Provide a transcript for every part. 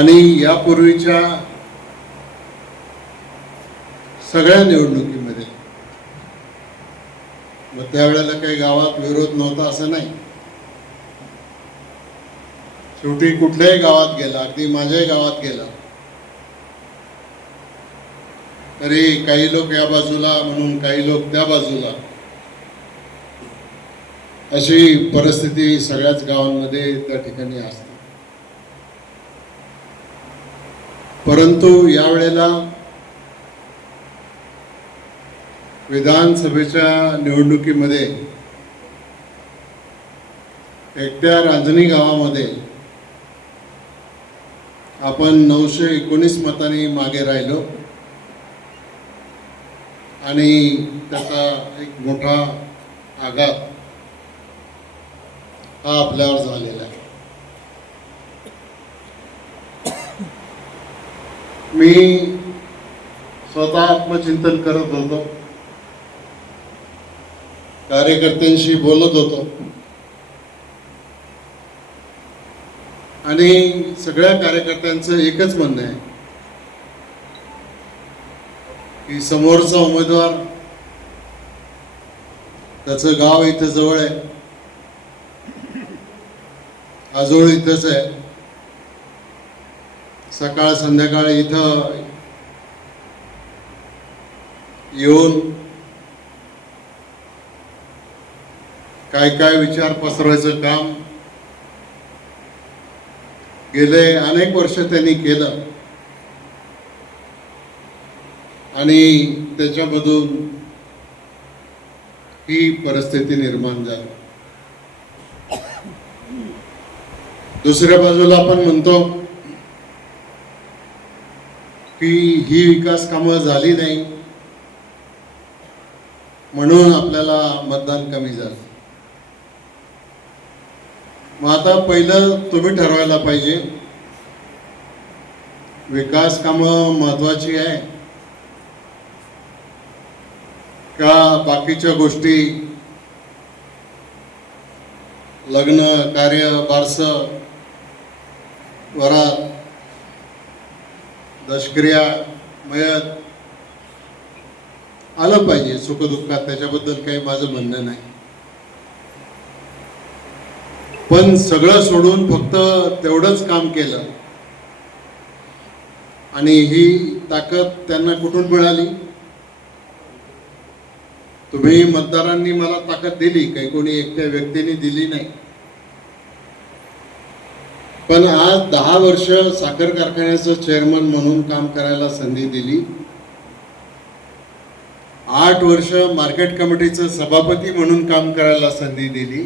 आणि यापूर्वीच्या सगळ्या निवडणुकीमध्ये मग त्यावेळेला काही गावात विरोध नव्हता असं नाही. शेवटी कुठल्याही गावात गेला अगदी माझ्याही गावात गेला तरी काही लोक या बाजूला म्हणून काही लोक त्या बाजूला अशी परिस्थिती सगळ्याच गावांमध्ये त्या ठिकाणी असते. परंतु यावेळेला विधानसभेच्या निवडणुकीमध्ये एकट्या रांजणी गावामध्ये आपण नऊशे एकोणीस मतांनी मागे राहिलो आणि त्याचा एक मोठा आघात हा आपल्यावर झालेला आहे मी स्वतः आत्मचिंतन करत होतो. कार्यकर्त्यांशी बोलत होतो. आणि सगळ्या कार्यकर्त्यांचं एकच म्हणणं आहे की समोरचा उमेदवार त्याचं गाव इथं जवळ आहे. आजोळ इथंच आहे. सकाळ संध्याकाळ इथं येऊन काय काय विचार पसरवायचं काम गेले अनेक वर्ष त्यांनी केलं. आणि त्याच्यामधून ही परिस्थिती निर्माण झाली. दुसऱ्या बाजूला आपण म्हणतो की ही विकास कामं झाली नाही म्हणून आपल्याला मतदान कमी झालं. मग आता पहिलं तुम्ही ठरवायला पाहिजे. विकास कामं महत्वाची आहे. का बाकीच्या गोष्टी? लग्न कार्य बारस वरात दशक्रिया मयत आलं पाहिजे सुखदुःखात. त्याच्याबद्दल काही माझं म्हणणं नाही. पण सगळं सोडून फक्त तेवढंच काम केलं. आणि ही ताकद त्यांना कुठून मिळाली? तुम्ही मतदारांनी मला ताकद दिली. काही कोणी एकट्या व्यक्तीने दिली नाही. पण आज दहा वर्ष साखर कारखान्याचं चेअरमन म्हणून काम करायला संधी दिली. आठ वर्ष मार्केट कमिटीचं सभापती म्हणून काम करायला संधी दिली.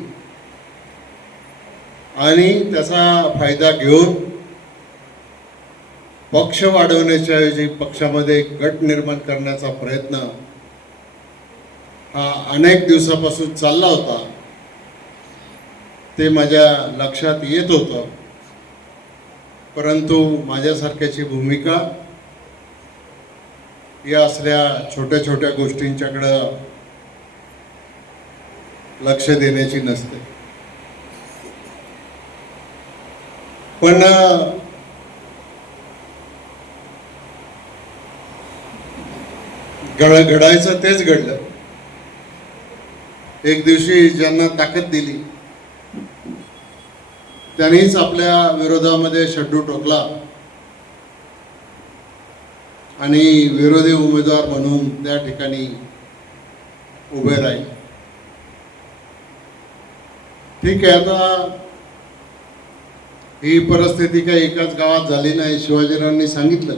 आणि त्याचा फायदा घेऊन पक्ष वाढवण्याच्या ऐवजी पक्षामध्ये गट निर्माण करण्याचा प्रयत्न हा अनेक दिवसापासून चालला होता. ते माझ्या लक्षात येत होतं. परंतु माझ्यासारख्याची भूमिका या असल्या छोट्या छोट्या गोष्टींच्याकडं लक्ष देण्याची नसते. पण घड घडायचं तेच घडलं. एक दिवशी ज्यांना ताकद दिली त्यांनीच आपल्या विरोधामध्ये शड्डू टोकला आणि विरोधी उमेदवार म्हणून त्या ठिकाणी उभे राहील. ठीक आहे आता ही परिस्थिती काही एकाच गावात झाली नाही शिवाजीरावांनी सांगितलं.